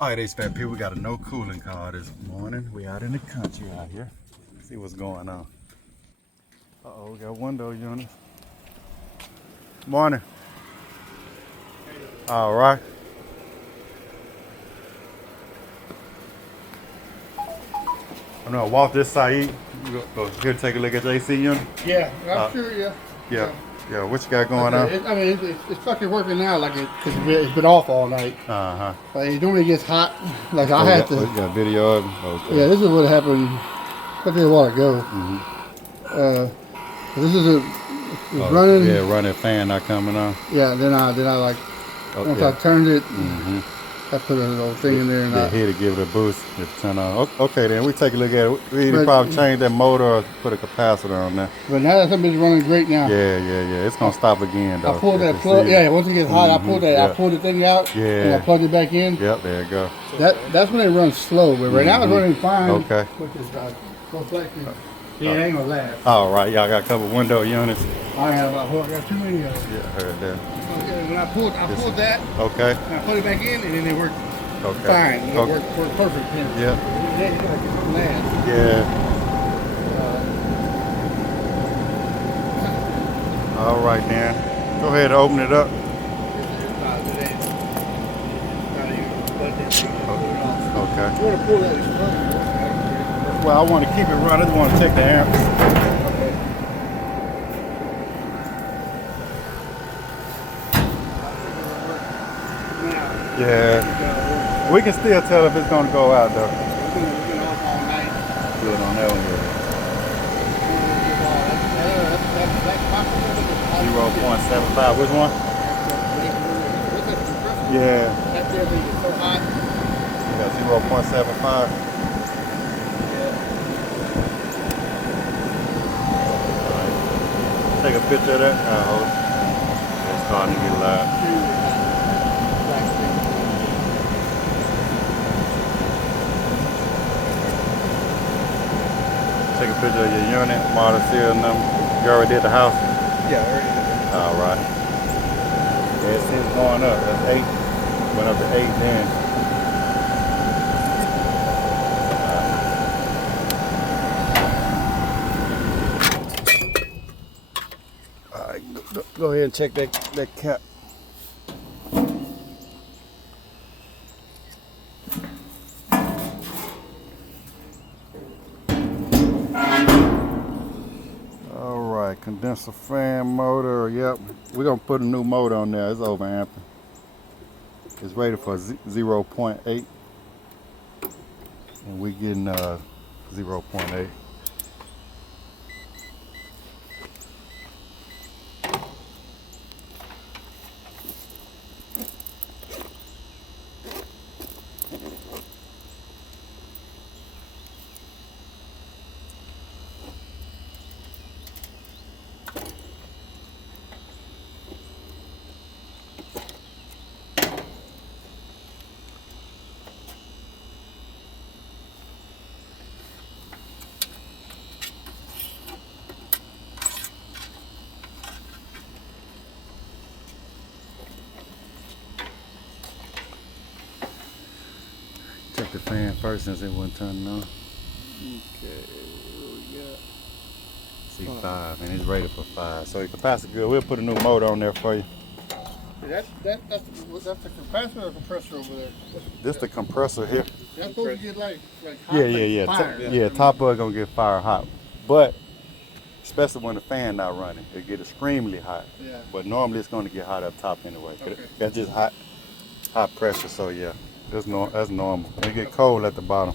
All right, HVAC people, we got a no cooling call this morning. We out in the country out here. See what's going on. Uh-oh, we got window units. Morning. All right. I'm gonna walk this side. Go here, take a look at the AC unit. Yeah, I'm sure. Yeah. Yeah. What you got going on? It's fucking working now, like because it's been off all night. It normally gets hot. Like I had to. You got video of it? Okay. Yeah, this is what happened. A while ago. This is it's running. Yeah, running fan not coming on. Yeah, then I like once I turned it. I put a little thing in there and here to give it a boost. Turn on. Okay, then we take a look at it. We either probably change that motor or put a capacitor on there. But now that something's running great now. Yeah. It's gonna stop again though. I pulled that plug. Yeah, once it gets hot, I pulled that. I pulled the thing out. Yeah. And I plugged it back in. Yep, there you go. That's when it runs slow. But right now it's running fine. Okay. Which is reflecting. Yeah, it ain't gonna last. All right, y'all got a couple window units. I have I got too many of them. Yeah, I heard that. When I pulled that. Okay. And I put it back in, and then it worked. Okay. Fine. It worked perfect. Yeah. Last. Yeah. All right, then. Go ahead and open it up. Okay. You want to pull that? Well, I want to keep it running. I just want to take the amps. Yeah. We can still tell if it's going to go out, though. We've been off all night. Good on that one, 0.75. Which one? Yeah. That there being so hot. You got 0.75. Take a picture of that. It's starting to get loud. Take a picture of your unit, model, serial number. You already did the house? Yeah, I already did. All right. Yeah, it seems going up. That's 8. Went up to 8 then. Go ahead and check that cap. All right, condenser fan motor. Yep, we're gonna put a new motor on there. It's over amping. It's rated for 0.8, and we're getting 0.8. Check the fan first since it wasn't turning on. Okay, what we got? C5, and it's rated for 5. So your capacitor good. We'll put a new motor on there for you. That's the capacitor or compressor over there? This the compressor here. That's supposed to get like hot, Yeah. fire. Top of it gonna get fire hot. But especially when the fan not running, it get extremely hot. Yeah. But normally it's gonna get hot up top anyway. Okay. That's just hot pressure, so yeah. That's normal. It get cold at the bottom.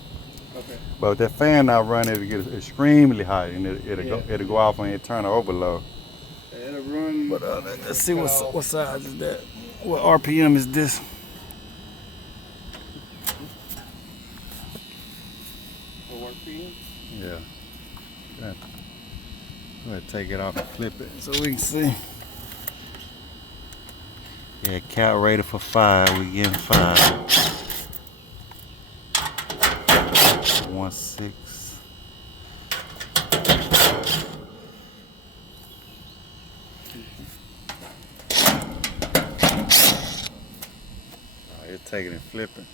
Okay. But with that fan not running, it'll get extremely hot, and it'll go off when you turn the overload. It'll run. But let's see what size is that. What RPM is this? Yeah. Go ahead, take it off and flip it so we can see. Yeah, cal rated for 5. We getting 5. 1.6. You're taking and flipping.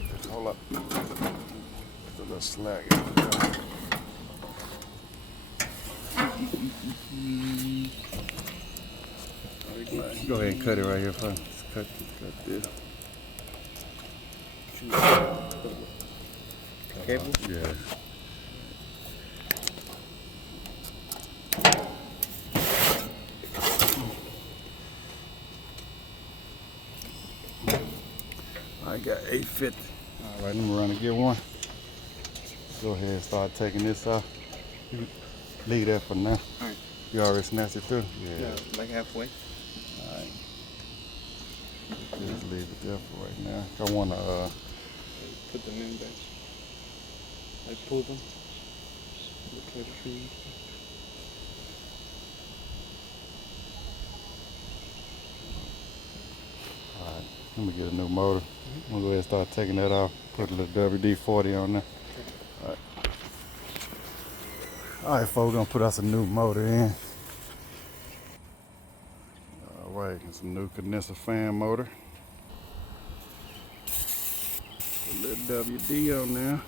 clipped it. Hold up. It's a little slack. Go ahead and cut it right here for me. Cut this. Cable? Yeah. I got 850. All right, let me run and get one. Go ahead and start taking this off. Leave that for now. All right. You already snatched it through? Yeah, like halfway. All right. Just leave it there for right now. I want to put them in there. I pull them. Look at the feed. all right, let me get a new motor. I'm going to go ahead and start taking that off. Put a little WD-40 on there. All right. All right, folks, we're going to put us a new motor in. All right, and some new condenser fan motor. A little WD on there.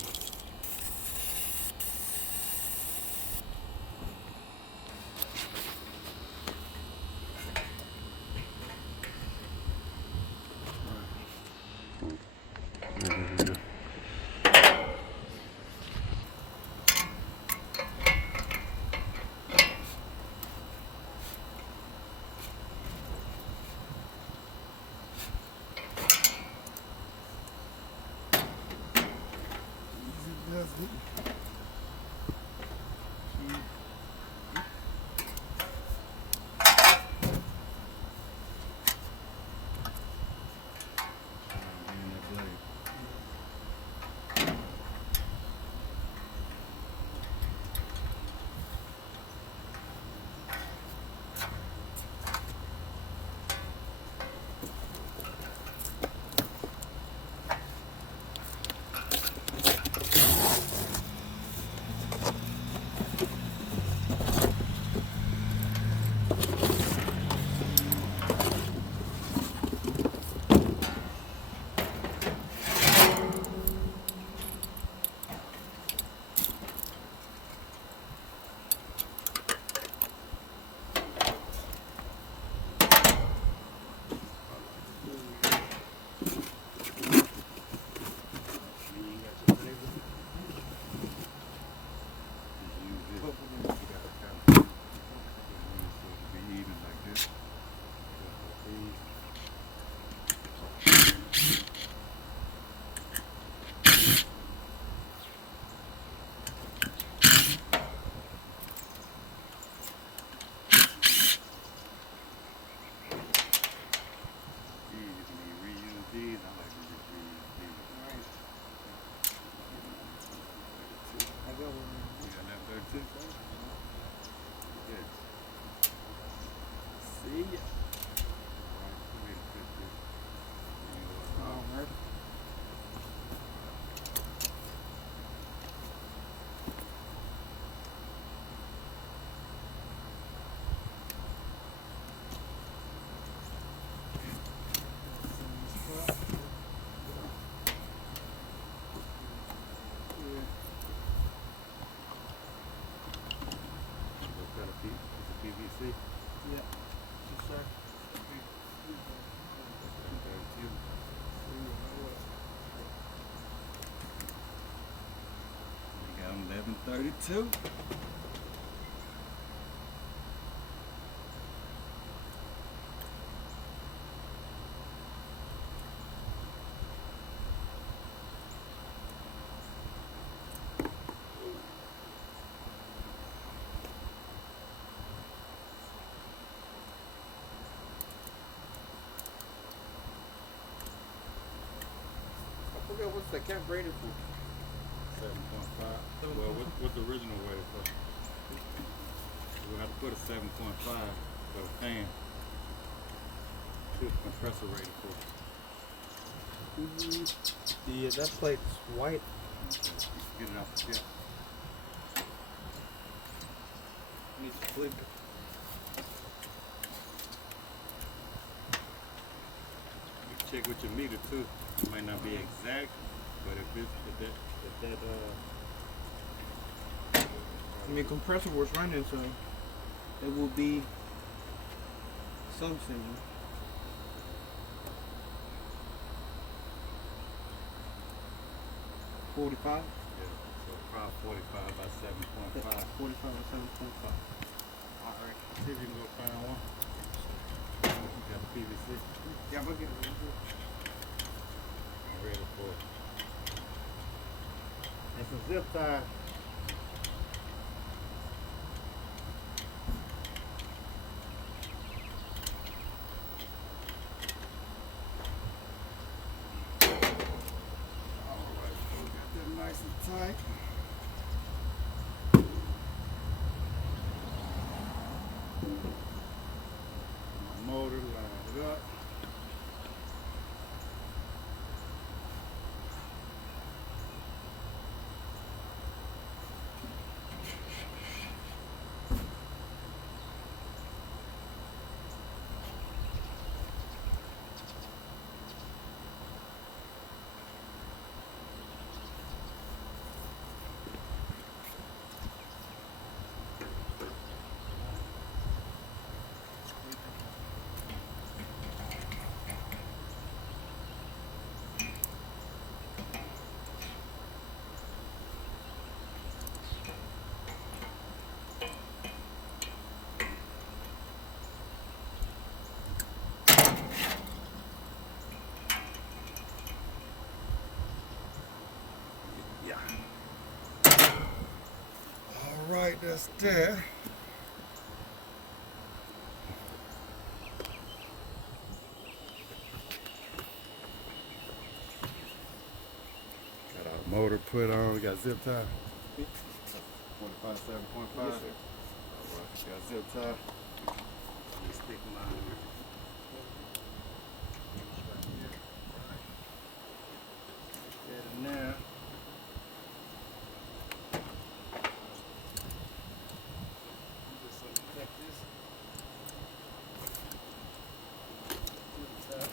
See ya. PVC. Yeah. Yes, sir. We got 1132. I forgot what's the cap rated for. 7.5. Well, what's the original rated for? We'll have to put a 7.5 for the fan. What's the compressor rated for? Yeah, that plate's white. Get it off the shelf. Needs to flip it. You check with your meter too. It might not be exact, but if that I mean, compressor was running, so it will be some signal. $45. yeah, so probably 45 by 7.5. 45 or 7.5. All right, see if you can go find one. You got PVC. Yeah, I'm gonna get it. I'm ready for it. And some zip tie. Alright, so we got that nice and tight. My motor lined it up. Yeah. All right, that's there. Got our motor put on. We got zip tie. 45, 7.5. Yes, sir. All right, got zip tie. Let me stick mine here. Get in there. Just unpack this. Zip tie.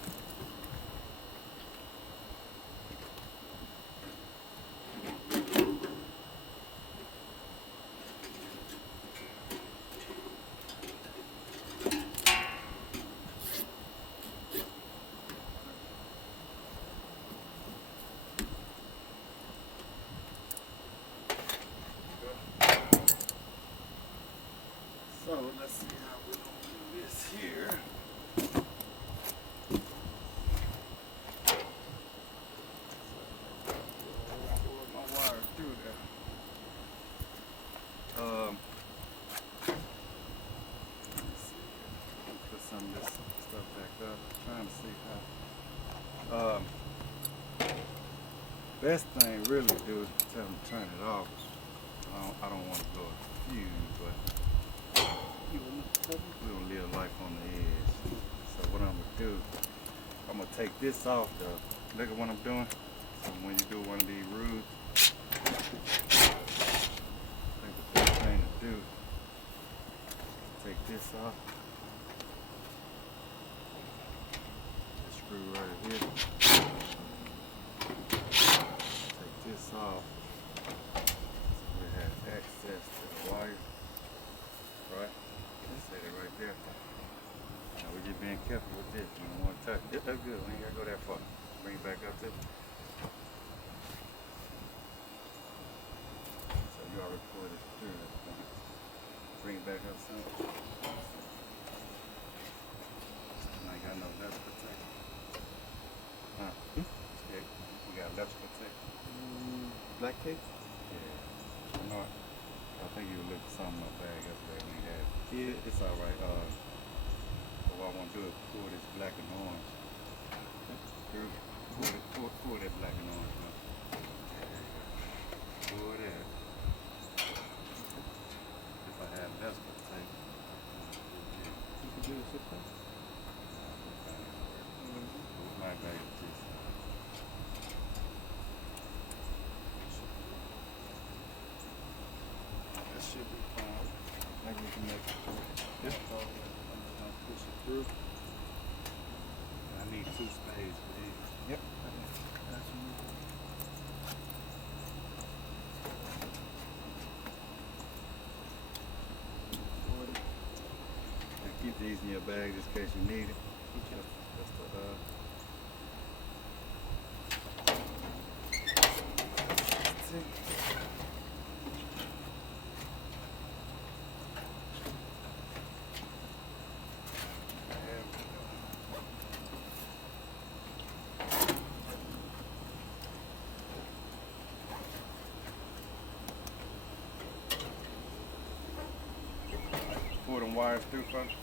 So let's see how we're gonna do this here. Pull my wire through there. Let's see. Put some of this stuff back up. Trying to see how. Best thing really to do is tell them to turn it off. I don't want to go a fuse, but we don't live life on the edge. So what I'm gonna do, I'm gonna take this off though. Look at what I'm doing. So when you do one of these routes, I think the best thing to do, take this off. This screw right here. Take this off. So we have access to the wire. Right? Set it right there. Now we're just being careful with this. We don't want to touch it. That's good. We ain't gotta go that far. Bring it back up to. So you already pulled it through this point. Bring it back up some. I ain't got no left protector. Huh? Yeah, we got left protector. Black tape? Yeah. You know what? I think you looked at something in my bag yesterday when we had it. Yeah. It's all right. But what I want to do is pull this black and orange. Pull that black and orange. Man. There you go. Pull that. If I had less to take, You can do a zip tie? my bag is this. That should be fine. Maybe we can make it through. Yeah. So, I'm just gonna push it through. And I need 2 spades for these. Yep. That's these in your bag just in case you need it. That's pull them wires through first.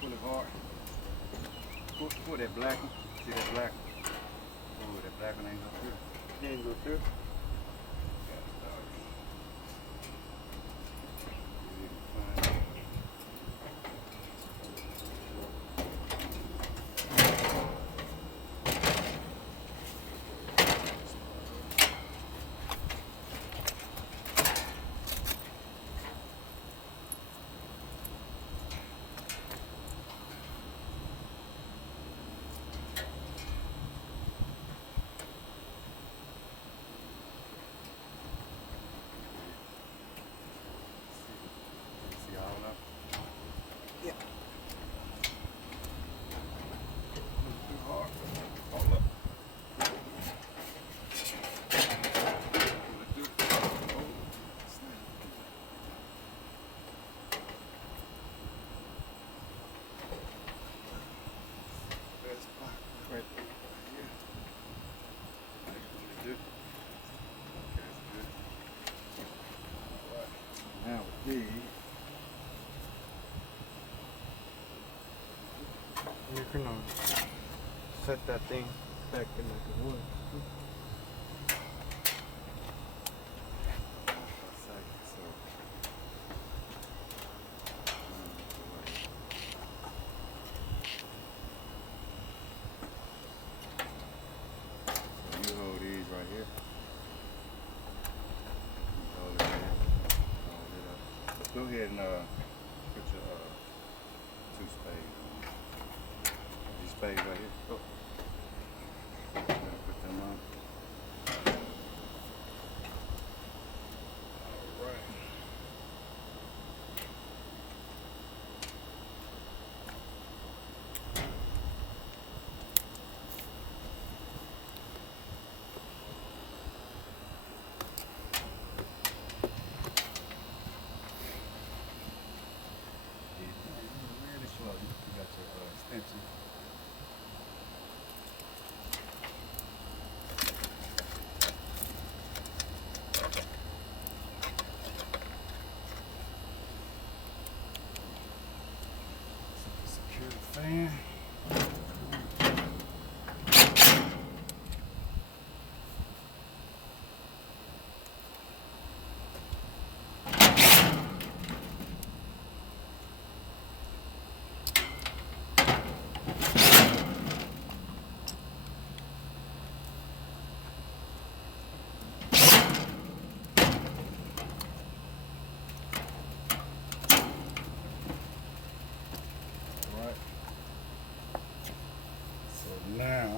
Pull it hard. Pull that black one. See that black one? Oh, that black one ain't go through. It ain't go through. See all up? Yeah. Too hard. Hold up. Pull it through. Oh, snap. Best spot right there. Yeah. Good. Okay, that's good. Alright. Now with these. You're gonna set that thing back in like it was. You hold these right here. Hold it here. Hold it up. Go ahead and put your two spades on. These spades right here. Oh. Put them on. Alright. Really slow. You got your extension. Secure the fan. Right. So now,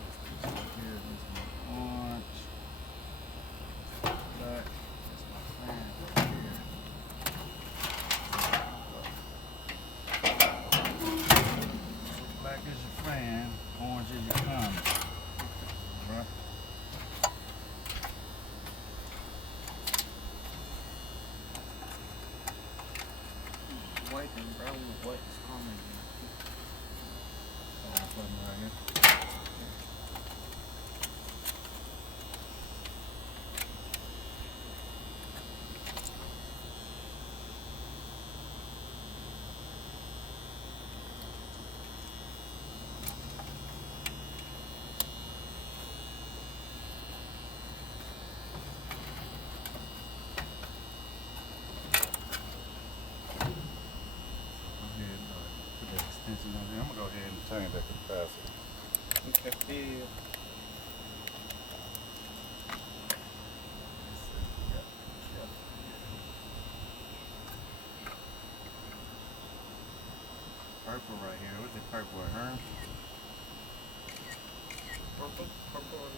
let's put some here. This is my orange. Black. That's my fan right here. Black is your fan. Orange is your condom. Right. White and brown with white is common. Button right here. Go ahead and put that extension on here. I'm gonna go ahead and turn that capacitor. Okay, yeah. Purple right here. What's the purple? Herm? Purple? Purple or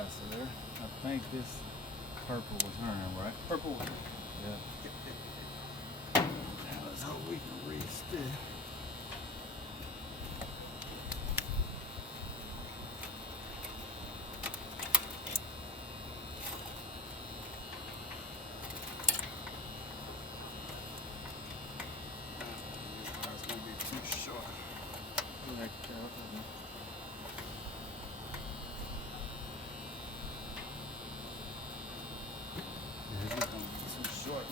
capacitor. I think this purple was hern, right? Purple. Yeah. Let's hope we can reach this. It's gonna be too short. Like, Yeah, it's gonna be too short.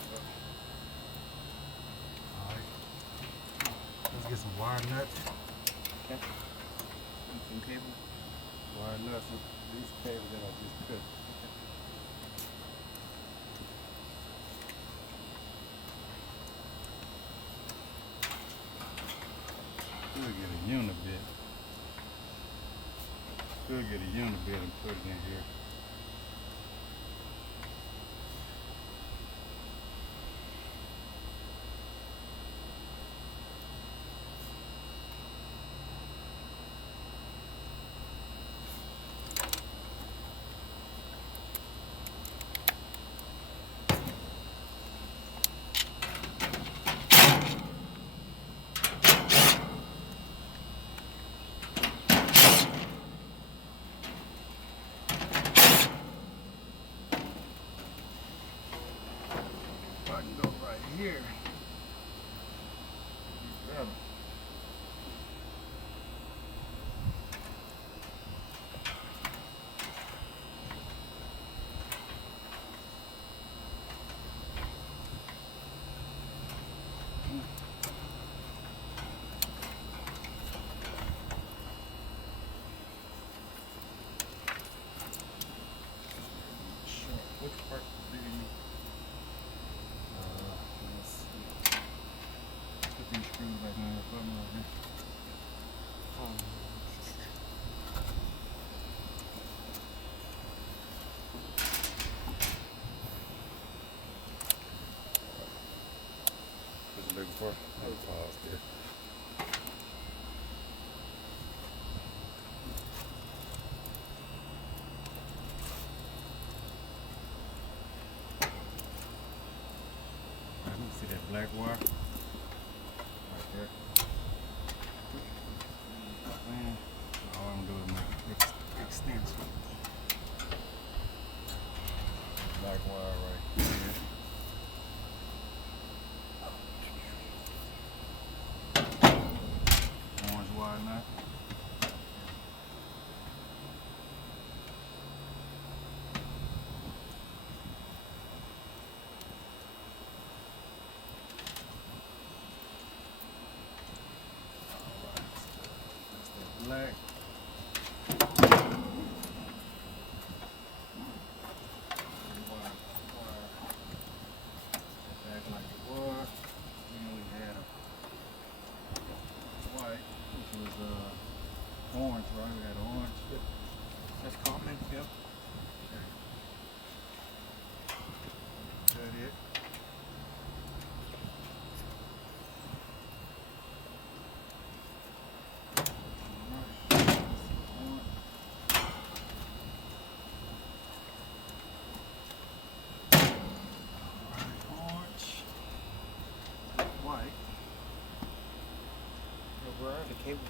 Alright. Let's get some wire nuts. some cable. Wire nuts and these cables that I just cut. We'll get a unibit. We'll get a unibit and put it in here. I can go right here. Better. Which part do you need? Let's see. Put these screws back in there. Put them over here. What you looking for? Let me pause there. Let me see that black wire. Right there. Man, all I'm doing is make extension. Black wire right here. Orange wire nut. That's that black. Back like it was. Then we had a white, which was orange, right? We had orange. That's common. Yep. Cut it. Orange, white. Where are the cables?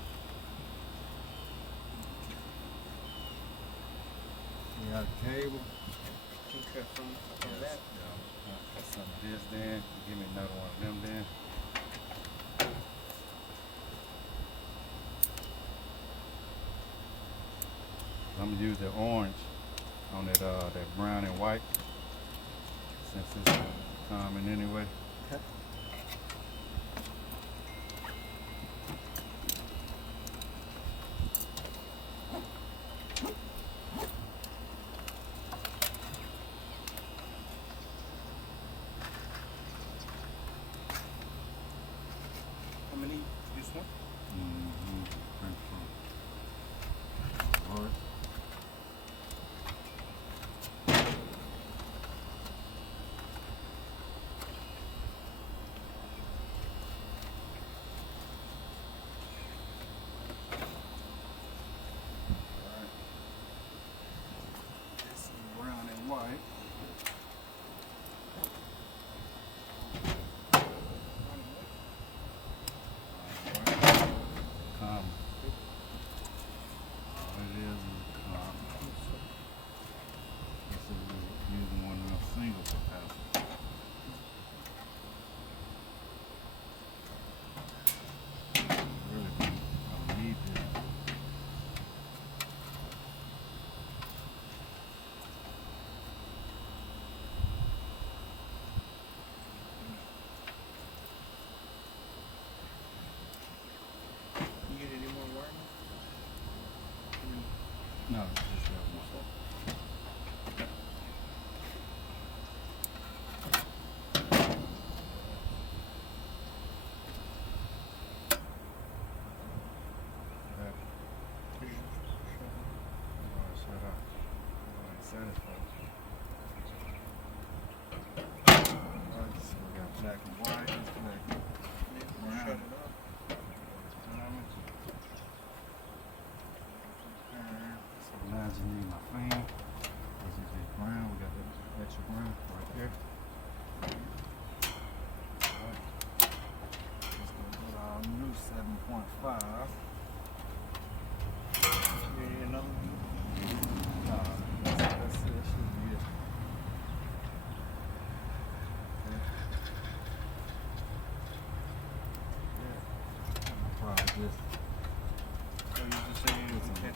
We got a cable. Can you cut some of that? Yeah, cut some of this then. Give me another one of them then. I'm gonna use the orange on that that brown and white since it's common anyway. Okay. How many? This one? Mm-hmm. All right. Alright, so we got black and white, it's black and brown. Shut it up. So now I just need my fan. This is just brown. We got the extra brown right there. Alright. Just gonna go to our new 7.5. Yeah, another one. Nah, that's it. That should be it. Probably just So you just saying it's okay.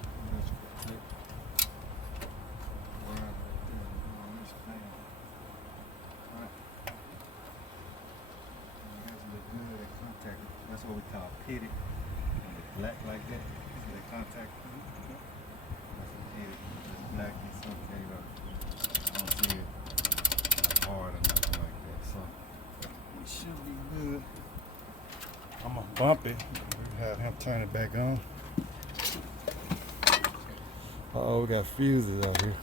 That's what we call pitted. When it's black like that, see that contact? That's what pitted. It's black, it's okay though. I don't see it like hard or nothing like that. So we should be good. I'm gonna bump it. We have him turn it back on. Oh, we got fuses out here.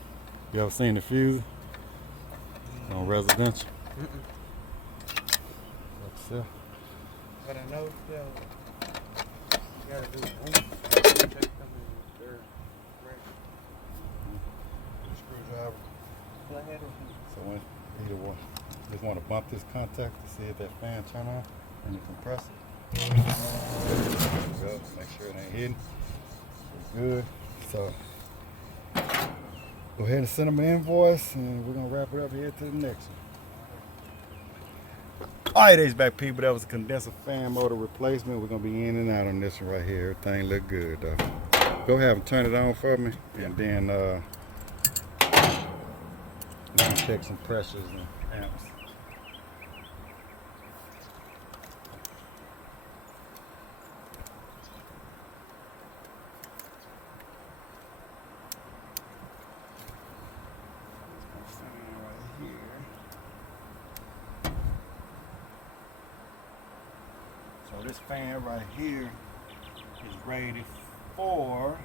You ever seen the fuses on residential? That's it. But I know you gotta do check them in their The screwdriver. flathead or So when either one, just want to bump this contact to see if that fan turn on and the compressor. There we go. Make sure it ain't hidden. We're good. So go ahead and send them an invoice, and we're gonna wrap it up here to the next one. All right, HVAC people, that was a condenser fan motor replacement. We're gonna be in and out on this one right here. Everything look good though. Go ahead and turn it on for me, and then let me check some pressures and amps. Right here. So this fan right here is rated for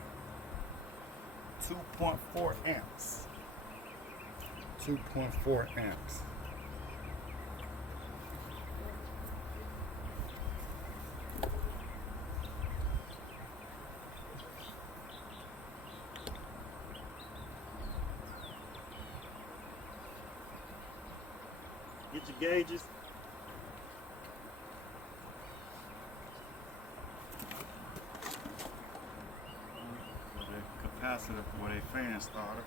2.4 amps. 2.4 amps. Get your gauges. The capacitor for a fan starter.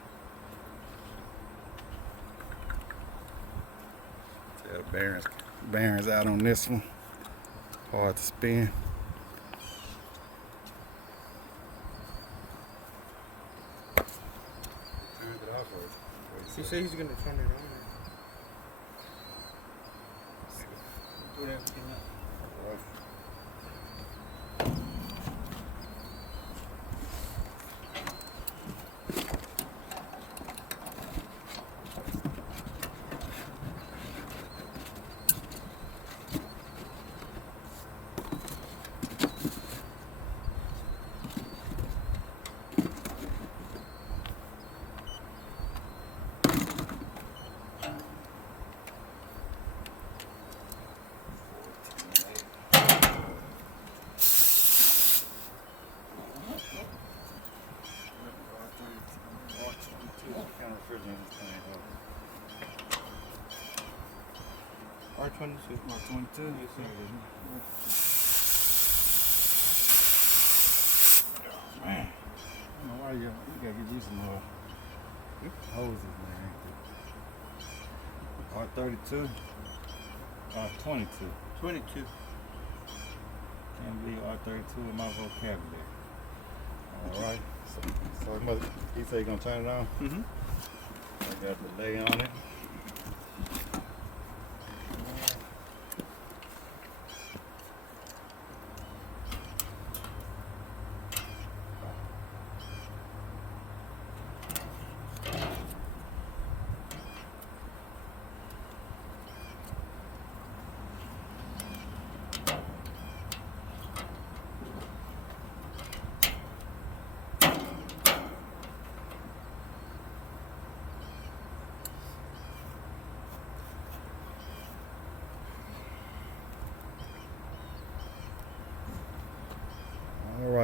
Tell the bearings out on this one. Hard to spin. Turn it off or he said he's gonna turn it on. Do everything up. Right. R22. R22. Yes, sir. Man, I don't know why you gotta give you some more hoses, man. R32, R22. 22. Can't believe R32 in my vocabulary. All right. So he said he's gonna turn it on. Mm-hmm. I got the delay on it.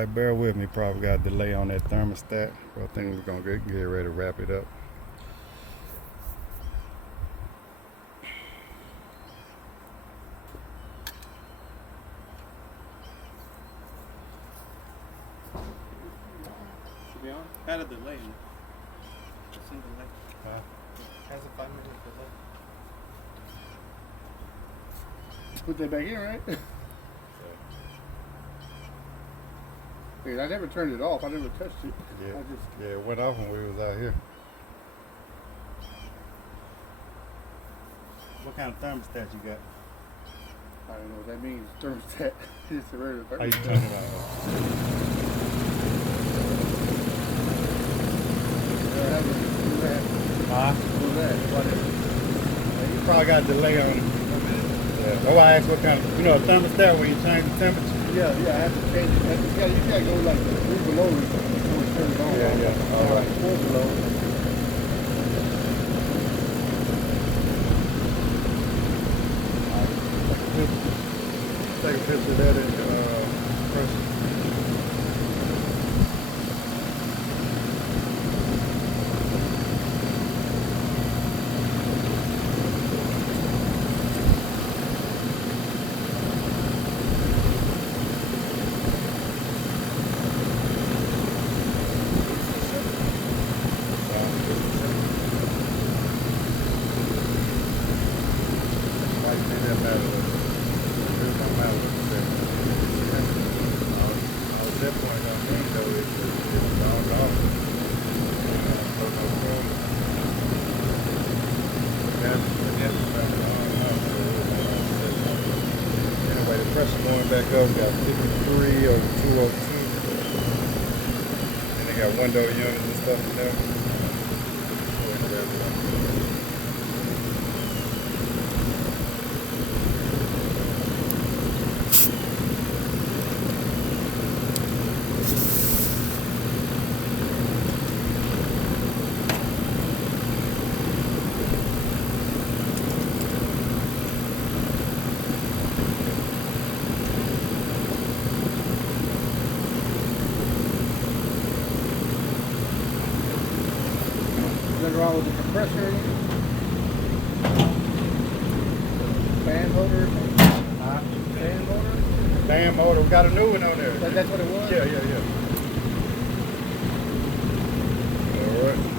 Alright, bear with me. Probably got a delay on that thermostat. But I think we're gonna get ready to wrap it up. Should be on. Had a delay. It's in delay. Huh? Has a 5-minute delay. Put that back in, right? I never turned it off. I never touched it. Yeah, I just, yeah, it went off when we was out here. What kind of thermostat you got? I don't know what that means. Thermostat. It's a regular How you thermostat. turn it on? Huh? You probably got a delay on it. Yeah. That's why I asked what kind of, a thermostat where you change the temperature. Yeah, I have to change it. You gotta go like 3 below before you turn it on. Yeah. All right, 4 below. Take a picture of that and press it. Anyway, the pressure going back up, got 53 or 202. And they got window units and stuff in there. Go ahead and grab it up. Nothing wrong with the compressor. Fan motor or something? Fan motor? Fan motor, we got a new one on there. That's what it was? Yeah. All right.